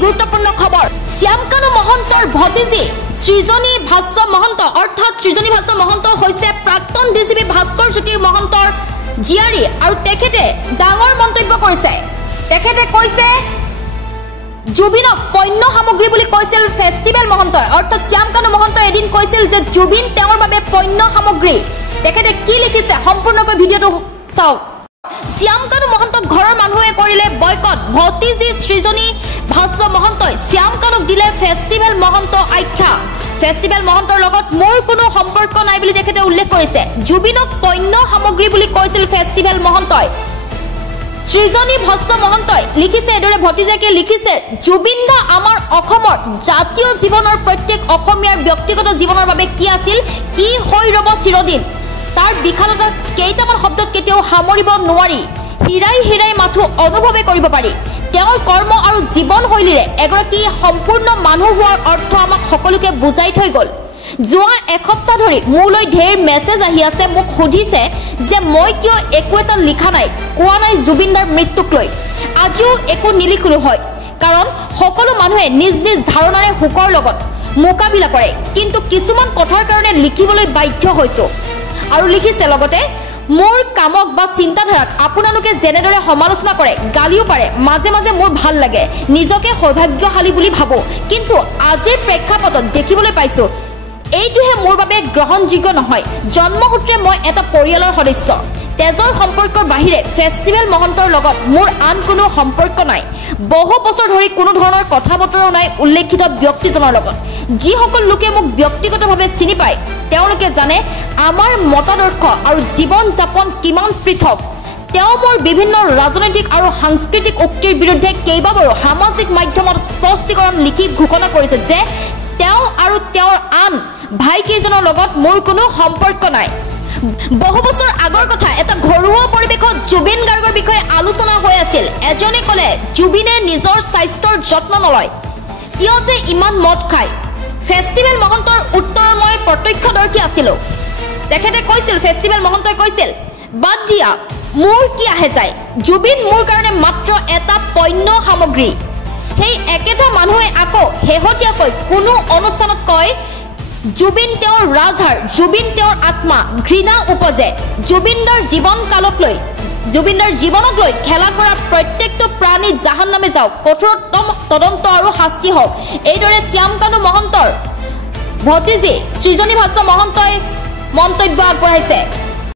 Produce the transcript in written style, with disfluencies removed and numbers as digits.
গুৰুত্বপূৰ্ণ খবৰ শ্যামকানু মহন্তৰ ভতিজী সৃজনী ভাস্য মহন্ত অৰ্থাৎ সৃজনী ভাস্য মহন্ত হৈছে প্ৰাক্তন ডিজিপি ভাস্কৰ জ্যোতি মহন্তৰ জিয়াৰী আৰু তেখেতে ডাঙৰ মন্তব্য কৰিছে তেখেতে কৈছে জুবিনক পণ্য সামগ্ৰী বুলি কৈছিল ফেষ্টিভেল মহন্তই অৰ্থাৎ শ্যামকানু মহন্তই এদিন কৈছিল যে জুবিন তেওঁৰ বাবে পণ্য সামগ্ৰী তেখেতে কি লিখিছে সম্পূৰ্ণকৈ ভিডিঅটো চাওক শ্যামকানু মহন্তক ঘৰৰ মানুহে কৰিলে বয়কট ভতিজী সৃজনী ভাস্য মহন্তই শ্যামকানুক দিলে ফেষ্টিভেল মহন্ত আখ্যা ফেষ্টিভেল মহন্তৰ লগত মোৰ কোনো সম্পৰ্ক নাই বুলি তেখেতে উল্লেখ কৰিছে জুবিনক পণ্য সামগ্ৰী বুলি কৈছিল ফেষ্টিভেল মহন্তই সৃজনী ভাস্য মহন্তই লিখিছে এদৰে ভতিজাকে লিখিছে জুবিন দা আমাৰ অসমৰ জাতীয় জীৱনৰ প্ৰত্যেক অসমীয়াৰ ব্যক্তিগত জীৱনৰ বাবে কি আছিল কি হৈ ৰব চিৰদিন তাৰ বিখালতা কেইটামান শব্দত কেতিয়াও সামৰিব নোৱাৰি হিৰাই হিৰাই মাথো অনুভৱে কৰিব পাৰি তেওঁৰ কৰ্ম আৰু জীৱনশৈলীৰে এগৰাকী সম্পূৰ্ণ মানুহ হোৱাৰ অৰ্থ আমাক সকলোকে বুজাই থৈ গ'ল যোৱা এসপ্তাহ ধৰি মোলৈ ঢেৰ মেছেজ আহি আছে মোক সুধিছে যে মই কিয় একো এটা লিখা নাই কোৱা নাই জুবিনদাৰ মৃত্যুক লৈ আজিও একো নিলিখিলো হয় কাৰণ সকলো মানুহে নিজ নিজ ধাৰণাৰে হুকৰ লগত মোকাবিলা কৰে কিন্তু কিছুমান কথাৰ কাৰণে লিখিবলৈ বাধ্য হৈছো আৰু লিখিছে লগতে মোৰ কামক বা চিন্তাধাৰাক আপোনালোকে যেনেদৰে সমালোচনা কৰে গালিও পাৰে মাজে মাজে মোৰ ভাল লাগে নিজকে সৌভাগ্যশালী বুলি ভাবো কিন্তু আজিৰ প্ৰেক্ষাপটত দেখিবলৈ পাইছো এইটোহে মোৰ বাবে গ্ৰহণযোগ্য নহয় জন্মসূত্ৰে মই এটা পৰিয়ালৰ সদস্য তেজৰ সম্পৰ্কৰ বাহিৰে ফেষ্টিভেল মহন্তৰ লগত মোৰ আন কোনো সম্পৰ্ক নাই বহু বছৰ ধৰি কোনো ধৰণৰ কথা বতৰাও নাই উল্লেখিত ব্যক্তিজনৰ লগত যিসকল লোকে মোক ব্যক্তিগতভাৱে চিনি পায় তেওঁলোকে জানে আমাৰ মতাদৰ্শ আৰু জীৱন যাপন কিমান পৃথক তেওঁ মোৰ বিভিন্ন ৰাজনৈতিক আৰু সাংস্কৃতিক উক্তিৰ বিৰুদ্ধে কেইবাবাৰো সামাজিক মাধ্যমত স্পষ্টীকৰণ লিখি ঘোষণা কৰিছে যে তেওঁ আৰু তেওঁৰ আন ভাইকেইজনৰ লগত মোৰ কোনো সম্পৰ্ক নাই বহু বছৰ আগৰ কথা এটা ঘৰুৱা পৰিৱেশত জুবিন গাৰ্গৰ বিষয়ে আলোচনা হৈ আছিল এজনে ক'লে জুবিনে নিজৰ স্বাস্থ্যৰ যত্ন নলয় কিয় যে ইমান মদ খায় ফেষ্টিভেল মহন্তৰ উত্তৰ মই প্ৰত্যক্ষদৰ্শী আছিলোঁ তেখেতে কৈছিল ফেষ্টিভেল মহন্তই কৈছিল বাদ দিয়া মোৰ কি আহে যায় জুবিন মোৰ কাৰণে মাত্ৰ এটা পণ্য সামগ্ৰী সেই একেটা মানুহে আকৌ শেহতীয়াকৈ কোনো অনুষ্ঠানত কয় জুবিন তেওঁৰ ৰাজহাৰ জুবিন তেওঁৰ আত্মা ঘৃণা উপজে জুবিনদাৰ জীৱনকালক লৈ জুবিনদাৰ জীৱনক লৈ খেলা কৰা প্ৰত্যেকটো প্ৰাণী জাহান্নামে যাওক কঠোৰতম তদন্ত আৰু শাস্তি হওক এইদৰে শ্যামকানু মহন্তৰ ভতিজী সৃজনী ভাস্য মহন্তই মন্তব্য আগবঢ়াইছে